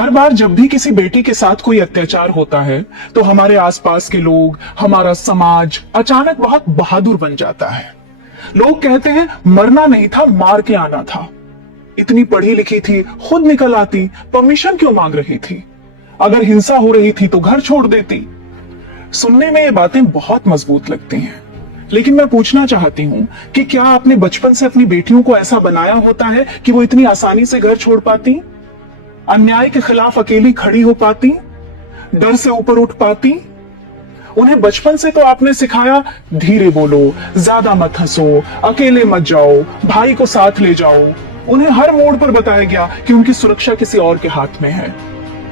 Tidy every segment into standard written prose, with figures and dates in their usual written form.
हर बार जब भी किसी बेटी के साथ कोई अत्याचार होता है तो हमारे आसपास के लोग, हमारा समाज अचानक बहुत बहादुर बन जाता है। लोग कहते हैं मरना नहीं था, मार के आना था। इतनी पढ़ी लिखी थी, खुद निकल आती, परमिशन क्यों मांग रही थी? अगर हिंसा हो रही थी तो घर छोड़ देती। सुनने में ये बातें बहुत मजबूत लगती हैं, लेकिन मैं पूछना चाहती हूं कि क्या आपने बचपन से अपनी बेटियों को ऐसा बनाया होता है कि वो इतनी आसानी से घर छोड़ पाती, अन्याय के खिलाफ अकेली खड़ी हो पाती, डर से ऊपर उठ पाती? उन्हें बचपन से तो आपने सिखाया धीरे बोलो, ज्यादा मत हंसो, अकेले मत जाओ, भाई को साथ ले जाओ। उन्हें हर मोड़ पर बताया गया कि उनकी सुरक्षा किसी और के हाथ में है।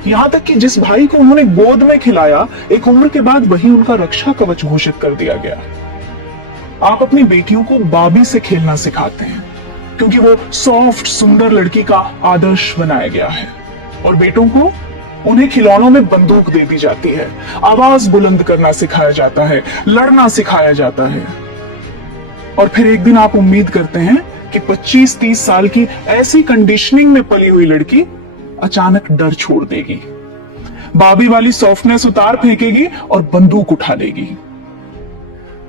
यहां तक कि जिस भाई को उन्होंने गोद में खिलाया, एक उम्र के बाद वही उनका रक्षा कवच घोषित कर दिया गया। आप अपनी बेटियों को बाबी से खेलना सिखाते हैं क्योंकि वो सॉफ्ट सुंदर लड़की का आदर्श बनाया गया है, और बेटों को उन्हें खिलौनों में बंदूक दे दी जाती है, आवाज बुलंद करना सिखाया जाता है, लड़ना सिखाया जाता है। और फिर एक दिन आप उम्मीद करते हैं कि 25-30 साल की ऐसी कंडीशनिंग में पली हुई लड़की अचानक डर छोड़ देगी, बाबी वाली सॉफ्टनेस उतार फेंकेगी और बंदूक उठा लेगी।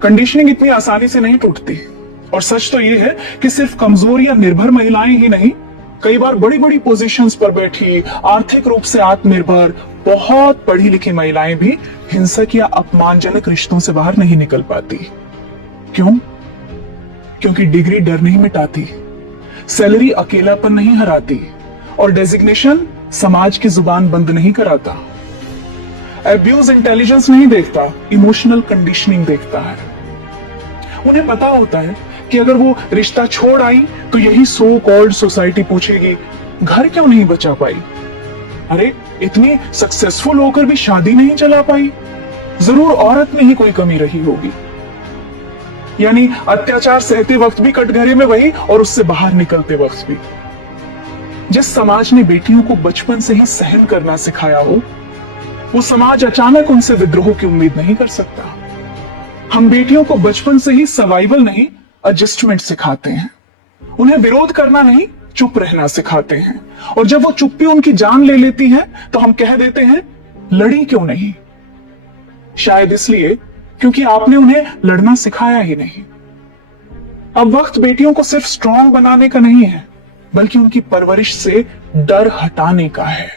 कंडीशनिंग इतनी आसानी से नहीं टूटती, और सच तो यह है कि सिर्फ कमजोर या निर्भर महिलाएं ही नहीं, कई बार बड़ी बड़ी पोजीशंस पर बैठी, आर्थिक रूप से आत्मनिर्भर, बहुत पढ़ी लिखी महिलाएं भी हिंसक या अपमानजनक रिश्तों से बाहर नहीं निकल पाती। क्यों? क्योंकि डिग्री डर नहीं मिटाती, सैलरी अकेलापन नहीं हराती, और डेजिग्नेशन समाज की जुबान बंद नहीं कराता। एब्यूज इंटेलिजेंस नहीं देखता, इमोशनल कंडीशनिंग देखता है। उन्हें पता होता है कि अगर वो रिश्ता छोड़ आई तो यही सो कॉल्ड सोसाइटी पूछेगी घर क्यों नहीं बचा पाई? अरे इतनी सक्सेसफुल होकर भी शादी नहीं चला पाई, जरूर औरत में ही कोई कमी रही होगी। यानी अत्याचार सहते वक्त भी कटघरे में वही, और उससे बाहर निकलते वक्त भी। जिस समाज ने बेटियों को बचपन से ही सहन करना सिखाया हो, वो समाज अचानक उनसे विद्रोह की उम्मीद नहीं कर सकता। हम बेटियों को बचपन से ही सर्वाइवल नहीं, एडजस्टमेंट सिखाते हैं। उन्हें विरोध करना नहीं, चुप रहना सिखाते हैं। और जब वो चुप्पी उनकी जान ले लेती है तो हम कह देते हैं लड़ी क्यों नहीं? शायद इसलिए क्योंकि आपने उन्हें लड़ना सिखाया ही नहीं। अब वक्त बेटियों को सिर्फ स्ट्रांग बनाने का नहीं है, बल्कि उनकी परवरिश से डर हटाने का है।